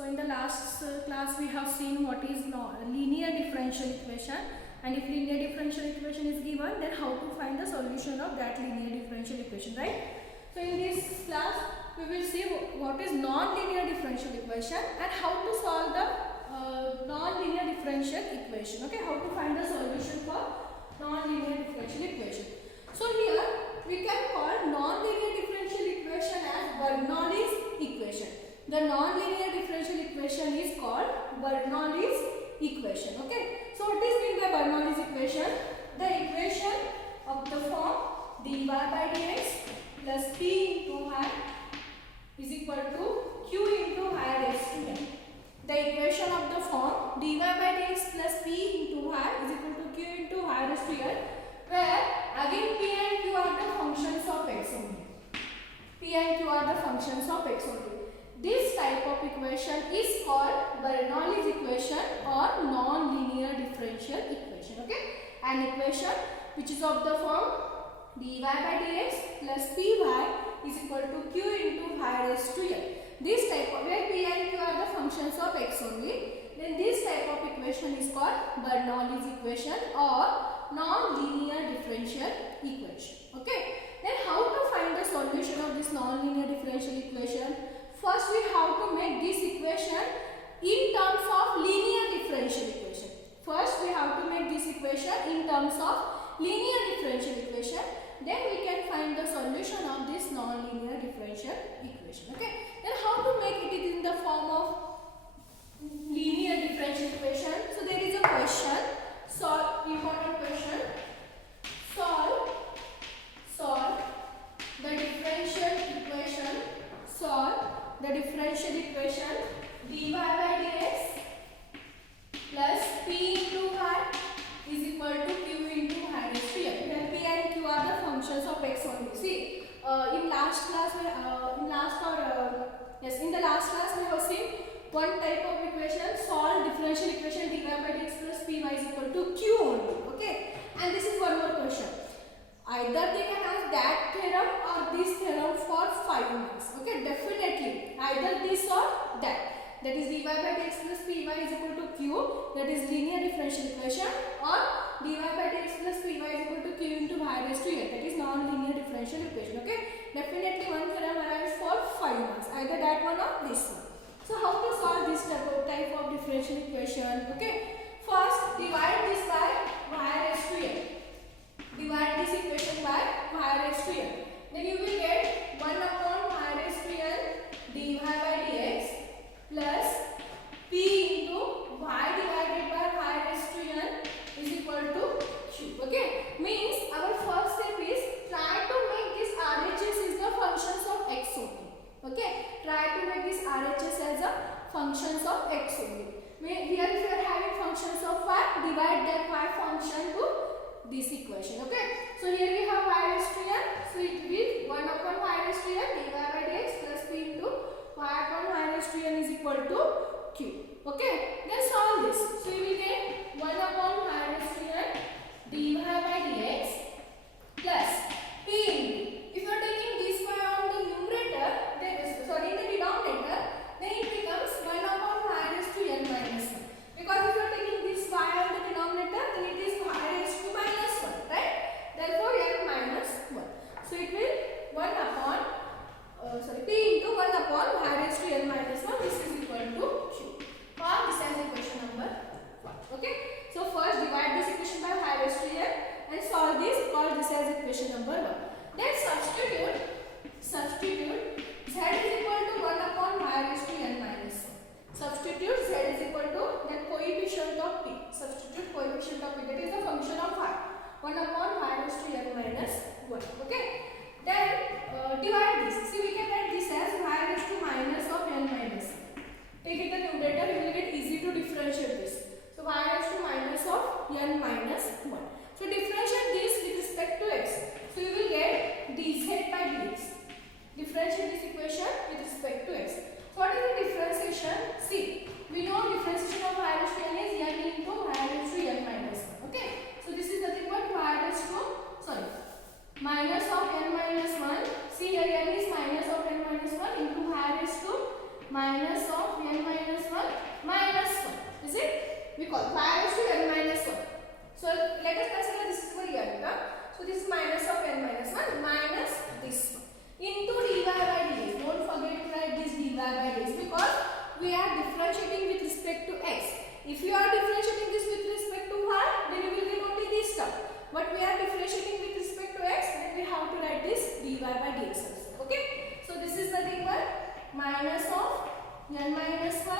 So in the last class we have seen what is linear differential equation, and if linear differential equation is given, then how to find the solution of that linear differential equation, right? So in this class we will see what is non-linear differential equation and how to solve the non-linear differential equation. Okay, how to find the solution for non-linear differential equation. So here we can call non-linear differential equation as Bernoulli's equation. The non-linear differential equation is called Bernoulli's equation. Okay. So what is meant by Bernoulli's equation? The equation of the form dy by dx plus p into y is equal to q into y raised to n. The equation of the form dy by dx plus p into y is equal to q into y raised to n, where again p and q are the functions of x only. P and q are the functions of x only. This type of equation is called Bernoulli's equation or non-linear differential equation. Okay, an equation which is of the form dy by dx plus py is equal to q into y raised to n. This type of, where p and q are the functions of x only, then this type of equation is called Bernoulli's equation or non-linear differential equation. Okay, then how to find the solution of this non-linear differential equation? First we have to make this equation in terms of linear differential equation. First we have to make this equation in terms of linear differential equation. Then we can find the solution of this non-linear differential equation. Okay. Then how to make it in the form of linear differential equation? So there is a question. Solve, important question. Solve the differential equation. Solve the differential equation dy by dx plus p into y is equal to q into y raised to n, where p and q are the functions of x only. See, in the last class we have seen one type of equation, solve differential equation dy by dx plus py is equal to q only. Okay, and this is one more question. Either they can ask that theorem or this theorem for 5 marks. Okay, definitely either this or that. That is dy by dx plus py is equal to q, that is linear differential equation, or dy by dx plus py is equal to q into y raised to n, that is non-linear differential equation. Okay, definitely one theorem arrives for 5 marks, either that one or this one. So how to solve this type of differential equation? Okay, first divide this by y raised to n. Divide this equation by y raised to n. Then you will get 1 upon y raised to n dy by dx plus p into y divided by y raised to n is equal to q. Okay, means our first step is try to make this RHS is the functions of x only. Okay, try to make this RHS as a functions of x only. Here if you are having functions of y, divide that y function to this equation. Okay, so here we have y raised to n, so it will 1 upon y raised to n dy by dx plus p into y upon y raised to n is equal to q. Okay, then solve this. So you will get 1 upon y raised to n dy by dx plus p into, if you are taking this y on the numerator, then in the denominator, then it becomes 1 upon y raised to n minus 1. Because if you are taking this y on the denominator, then it is y raised to minus 1, right? Therefore n minus 1. So it will 1 upon p into 1 upon y raised to n minus 1. This is equal to q. Call this as equation number 1. Okay. So first divide this equation by y raised to n and solve this. Call this as equation number 1. Then substitute z is equal to 1 upon y raised to n minus 1. Substitute z is equal to the coefficient of p. Substitute coefficient of p, that is the function of y. 1 upon y raised to n minus 1. Okay. Then divide this. See, we can write this as y raised to minus of n minus 1. Take it the numerator, you will get easy to differentiate this. So y raised to minus of n minus 1. So differentiate this with respect to x. So you will get dz by dx. Differentiate this equation with respect to x. So what is the differentiation? See, we know differentiation of y raised to n is n into y raised to n minus 1. Okay. So this is nothing but y raised to, minus of n minus 1. See here n is minus of n minus 1 into y raised to minus of n minus we call y raised to n minus 1. So let us consider this is for n. So this is minus of n minus 1 minus this one into dy by dx. Don't forget to write this dy by dx because we are differentiating with respect to x. If you are differentiating this with respect to y, then you will get only this term. But we are differentiating with respect to x, then we have to write this dy by dx also. Okay? So this is nothing but minus of n minus 1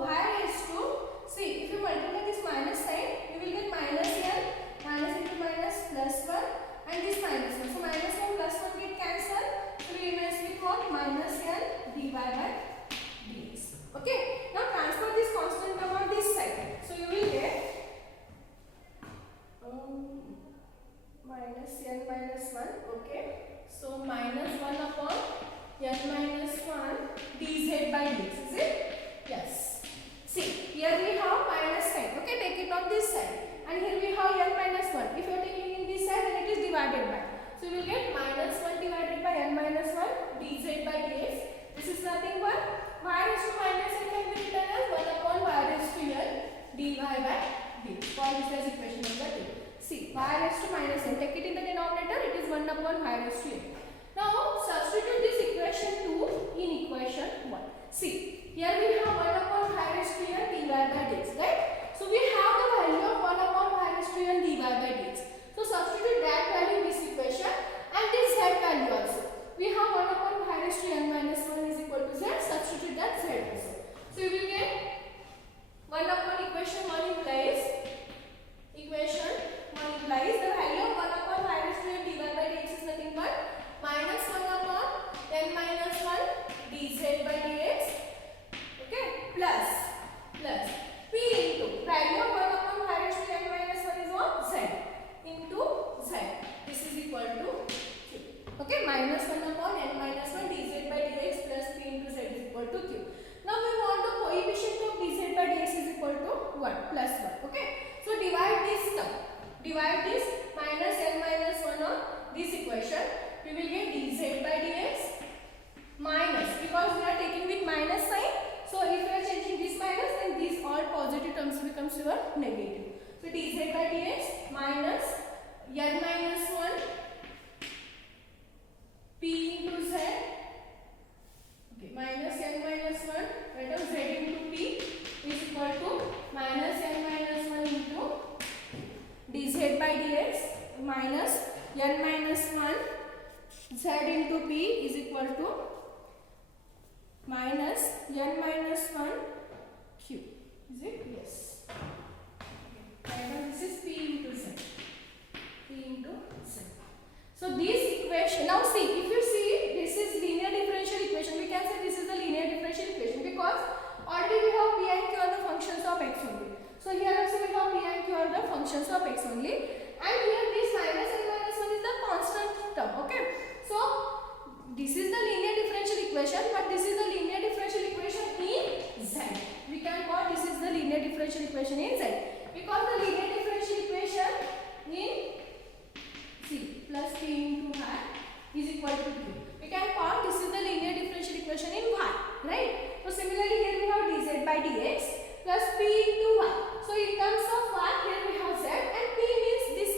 y raised to, see, if you multiply this minus sign, you will get minus n, minus into minus plus 1 and this minus 1. So minus 1 plus 1 get cancelled. So we remains with what? Minus n dy by dx. Okay? Now transfer this constant term on this side. So you will get minus n minus 1. Okay? So minus 1 upon n minus 1 dz by dx. Is it? Yes. See, here we have minus sign. Okay, take it on this side. And here we have n minus 1. If you are taking in this side, then it is divided by. So you will get minus 1 divided by n minus 1 dz by dx. This is nothing but y raised to minus n can be written as 1 upon y raised to n dy by dx. Call this as equation number 2. See, y raised to minus n. Take it in the denominator. It is 1 upon y raised to n. Now substitute this equation 2 in equation 1. See, here we have 1 upon y raised to n dy by dx, right? So we have the value of 1 upon y raised to n dy by dx. So substitute that value in this equation and this z value also. We have 1 upon y raised to n minus 1 is equal to z. Substitute that z also. So you will get 1 upon equation 1 implies the value of 1 upon y raised to n dy by dx is nothing but minus 1 upon n minus 1 dz by dx. Okay, plus p into value of 1 upon y raised to n minus 1 is what? Z into z. This is equal to q. Okay, minus 1 upon n minus 1 dz by dx plus p into z is equal to q. Now we want the coefficient of dz by dx is equal to 1 plus 1. Okay, so divide this term. Divide this minus n minus 1 on this equation. We will get dz by dx minus, because we are taking with minus sign. So if you are changing this minus, then these all positive terms becomes your negative. So dz by dx minus n minus 1 p into z. Okay, minus n minus 1 right of z into p is equal to minus n minus 1 into dz by dx minus n minus 1 z into p is equal to minus n minus 1 q. Is it? Yes. Okay. And this is p into z. P into z. So this equation, now see, if you see this is linear differential equation, we can say this is the linear differential equation because already we have p and q are the functions of x only. So here also we have p and q are the functions of x only, and here this minus n minus 1 is the constant term. Okay, so this is the linear differential equation, but this is the linear differential equation in z. We can call this is the linear differential equation in z because the linear differential equation in c plus p into y is equal to q. We can call this is the linear differential equation in y, right? So similarly here we have dz by dx plus p into y. So in terms of y, here we have z, and p means this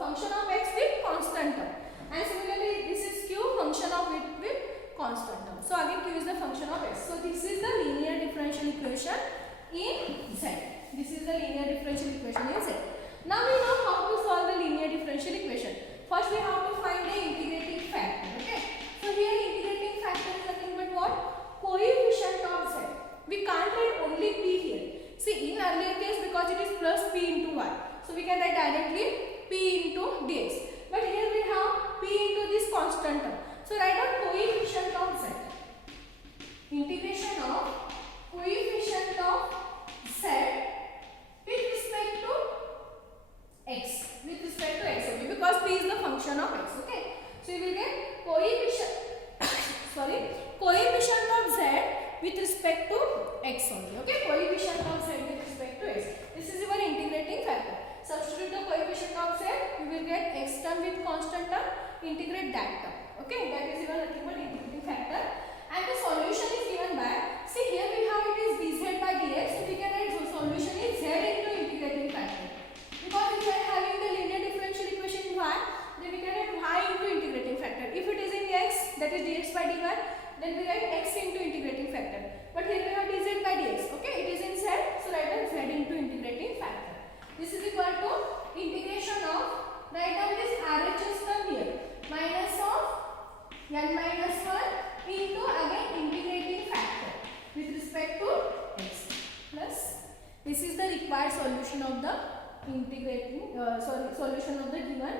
function of x with constant term, and similarly this is q, function of it with constant term. So again q is the function of x. So this is the linear differential equation in z. This is the linear differential equation in z. Now we know how to solve the linear differential equation. First we have to find the integrating factor. Okay. So here integrating factor is nothing but what? Coefficient of z. We can't write only p here. See, in earlier case because it is plus p into y, so we can write directly p into dx. But here we have p into this constant term. So write down coefficient of z. Integration of coefficient of z with respect to x. With respect to x only because p is the function of x. Okay. So you will get coefficient coefficient of z with respect to x only. Okay, coefficient of z with respect to x. This is your integrating factor. Substitute the coefficient of z, you will get x term with constant term, integrate that term. Okay, that is your nothing but integrating factor. And the solution is given by, see here we have it is dz by dx, so we can write the solution solution of the given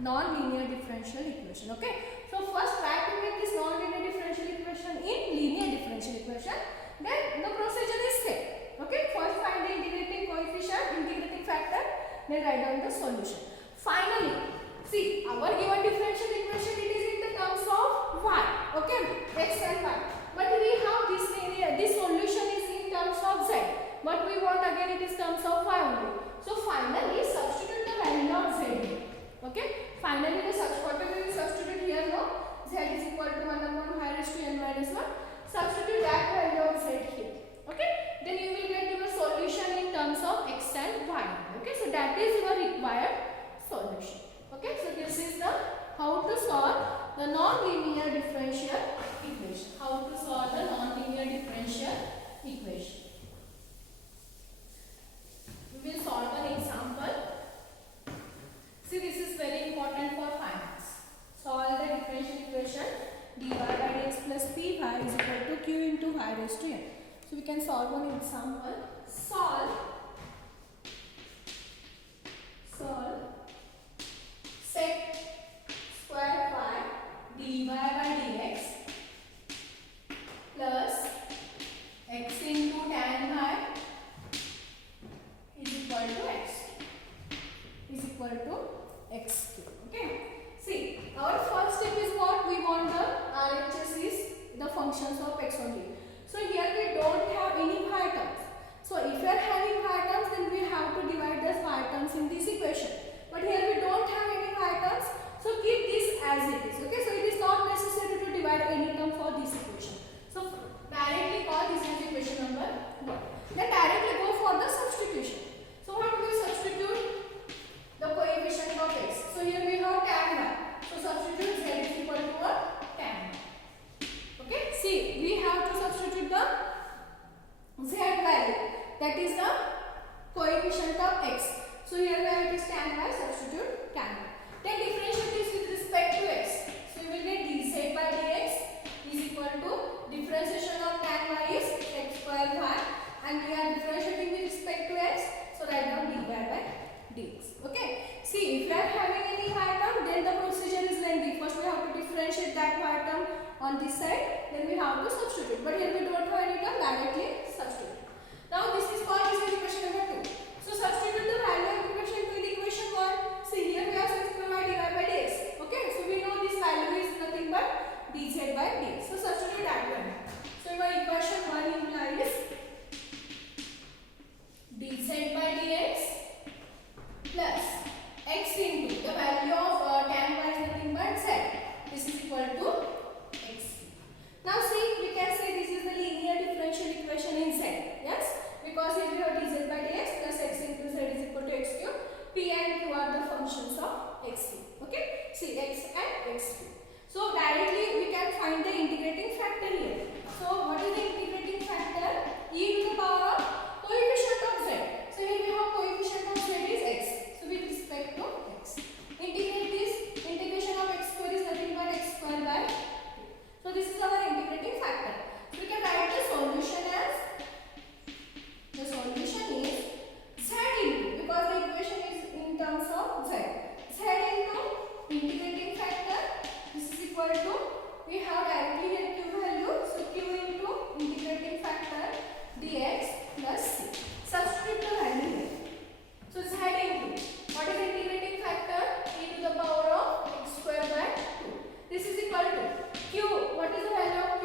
non-linear differential equation. Okay. So first try to make this non-linear differential equation in linear differential equation. Then the procedure is same. Okay. First find the integrating coefficient, integrating factor. Then write down the solution. Finally, see our given differential equation, it is in the terms of y. Okay. X and y. But we have this solution is in terms of z. But we want again it is terms of y only. So finally substitute the value of z here. Okay. Finally the whatever we will substitute here now, z is equal to 1 upon y raised to n minus 1. Substitute that value of z here. Okay. Then you will get your solution in terms of x and y. Okay. So that is your required solution. Okay. So this is the how to solve the non-linear differential equation. How to solve the non-linear differential equation. We will solve an example. See, this is very important for finance. Solve the differential equation dy by dx plus py is equal to q into y raised to n. So we can solve one example. Solve sec square y dy by dx plus x into tan y is equal to x cube. Okay. See, our first step is what we want the RHS is the functions of x only. So here we don't have any y terms. So if we are having y terms, then we have to divide the y terms in this equation. But here we don't have any y terms. So keep this as it is. Okay. So it is not necessary to divide any term for this equation. So directly call this as equation number 1. Then directly go for the substitution. So what we will substitute? The coefficient of x. So here we have tan y. So substitute z is equal to what? Tan y. Okay. See, we have to substitute the z value. That is the coefficient of x. So here where it is tan y, substitute tan y. Then differentiate this with respect to x. So you will get dz by dx is equal to differentiation of tan y is x square y, and we are differentiating with respect to x. So write down dy by dx. Okay. See, if you are having any y term, then the procedure is lengthy. First we have to differentiate that y term on this side, then we have to substitute. But here we don't have any term, directly substitute. Now this is called equation number 2. So substitute the value of equation 2 in equation 1. See, here we have sec square y dy by dx. Okay. So we know this value is nothing but dz by dx. So substitute that one. So your equation 1 implies dz by dx plus x into the value of tan y is nothing but z. This is equal to x. Now see, we can say this is the linear differential equation in z. Yes, because here we have dz by dx plus x into z is equal to x cube. P and q are the functions of x cube. Okay, see x and x cube. So directly we can find the integrating factor here. So what is the integrating factor? E to the power of coefficient of z. So here we have coefficient of z is x. So with respect to x, integrate this. Integration of x square is nothing but x square by 2. So this is our integrating factor. So we can write the solution as z into, because the equation is in terms of z into integrating factor. This is equal to, we have directly here q value. So q into integrating factor dx plus c. Substitute the value here. So z into, what is integrating factor? E to the power of x square by 2. This is equal to q. What is the value of q?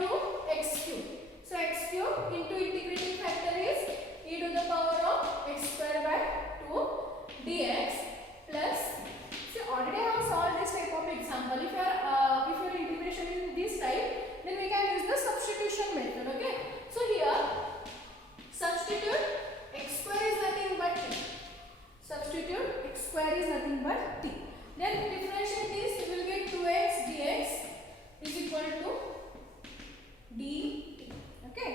X cube. So x cube into integrating factor is e to the power of x square by 2 dx plus. See, already I have solved this type of example. If your integration is this type, then we can use the substitution method. Okay. So here substitute x square is nothing but t. Substitute x square is nothing but t. Then differentiate this, you will get 2x dx is equal to dt. Okay.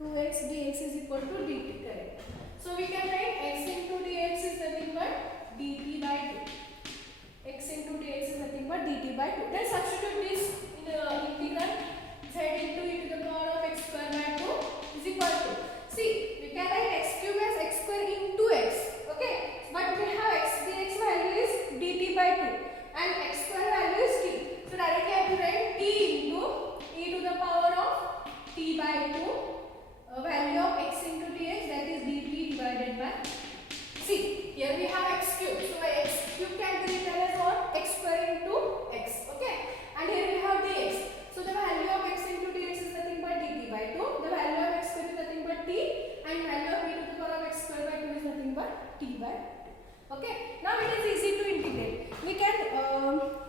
2x dx is equal to dt. Correct. So we can write x into dx is nothing but 2 value of x into dx, that is dt divided by c. Here we have x cube, so my x cube can be written as what? X square into x. Okay, and here we have dx. So the value of x into dx is nothing but dt by 2. The value of x square is nothing but t, and value of e to the power of x square by 2 is nothing but t by 2. Okay, now it is easy to integrate. We can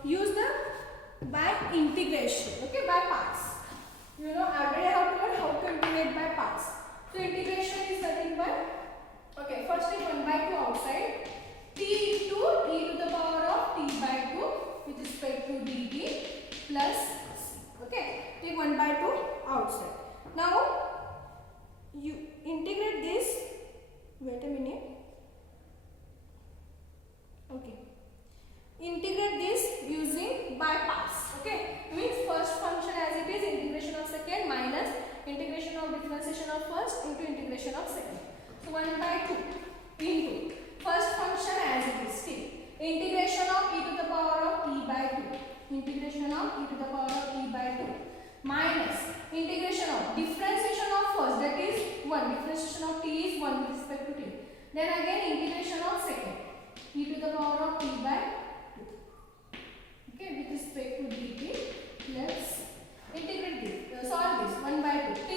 use the by integration. Okay, by parts. You know already how to integrate by parts. So integration is nothing but, okay, first take 1 by 2 outside, t into e to the power of t by 2 with respect to dt plus c. Okay, take 1 by 2 outside. Now you integrate this. Wait a minute. Okay, integrate this using by parts. Okay, means first function as it is, integration of second minus integration of differentiation of first into integration of second. So 1 by 2 into first function as it is, t, integration of e to the power of t by 2, integration of e to the power of t by 2 minus integration of differentiation of first, that is 1, differentiation of t is 1 with respect to t, then again integration of second, e to the power of t by 2, okay, with respect to dt plus integrate this, solve this 1 by 2, t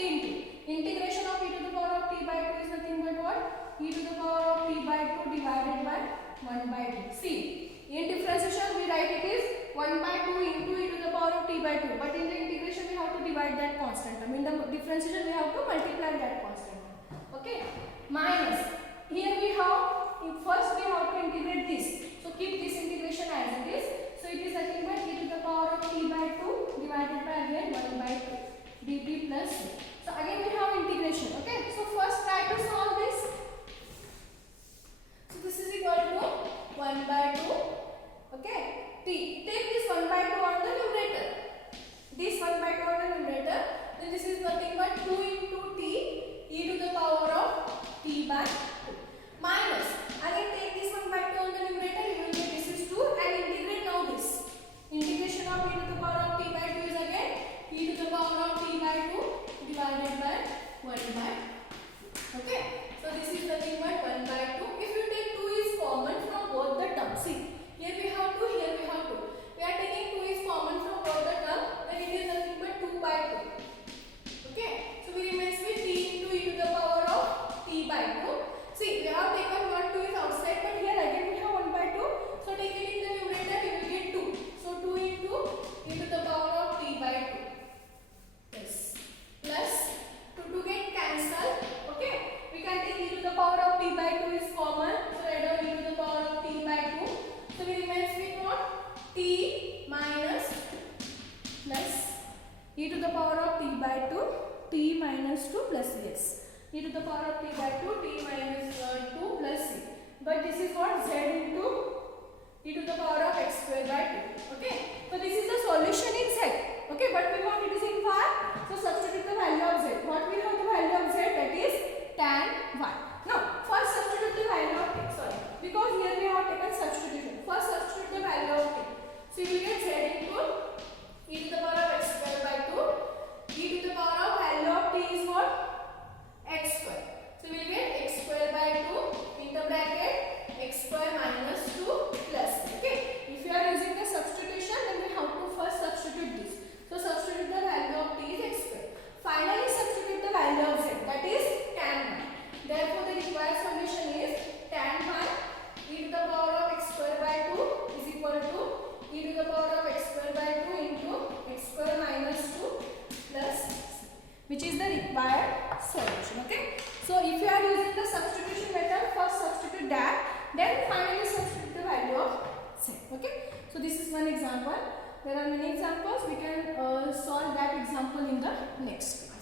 into integration of e to the power of t by 2 is nothing but what? E to the power of t by 2 divided by 1 by 2. See, in differentiation we write it is 1 by 2 into e to the power of t by 2, but in the integration we have to divide that constant term. In the differentiation we have to multiply that constant term. Okay, minus, here we have, first we have to integrate this, so keep this integration as it is, so it is nothing but e to the power of t by 2 divided by again 1 by 2 dt plus c. So again we have integration. Okay, so first try to solve this. So this is equal to 1 by 2, okay, t, take this 1 by 2 on the numerator, this 1 by 2 on the numerator, then this is nothing but 2 into t e to the power of t by 2 minus, again take this 1 by 2 on the numerator, you will get this is 2 and integrate now this, integration of e to the power of t by 2 is again e to the power of t by 2 divided by 1 by 2. Okay, so this is nothing but 1 by 2. If you take 2 is common from both the terms, see, here we have 2, here we have 2. We are taking 2 is common from both the terms, then it is nothing but 2 by 2. Okay, so we remains with t into e to the power of t by 2. See, we have taken 1, 2 is outside, but here again we have 1 by 2. So take it in the numerator, we will get 2. So 2 into e to the power of t by 2. Yes. Plus 2 get cancelled. Okay, we can take e to the power of t by 2 is common. So write down e to the power of t by 2. So we remains with what? T minus plus e to the power of t by 2, t minus 2 plus s. E to the power of t by 2, t minus 2 plus c. But this is what? Z into e to the power of x square by 2. Okay, so this is the solution in z. Okay, but we want it is in y, so substitute the value of z. What we have the value of z, that is tan y. Now first substitute the value of t, sorry, because here we have taken substitution. First substitute the value of t, so you will get z into e to the power of x square by 2, e to the power of value of t is what? X square. So we will get x square by 2 in the bracket x square minus 2 plus. Okay, if you are using the substitution, then we have to first substitute this. So substitute the value of t is x square. Finally substitute the value of z, that is tan y. Therefore the required solution is tan y e to the power of x square by 2 is equal to e to the power of x square by 2 into x square minus 2 plus, which is the required solution. Okay, so if you are using the substitution method, first substitute that, then finally substitute the value of z. Okay, so this is one example. There are many examples. We can solve that example in the next class.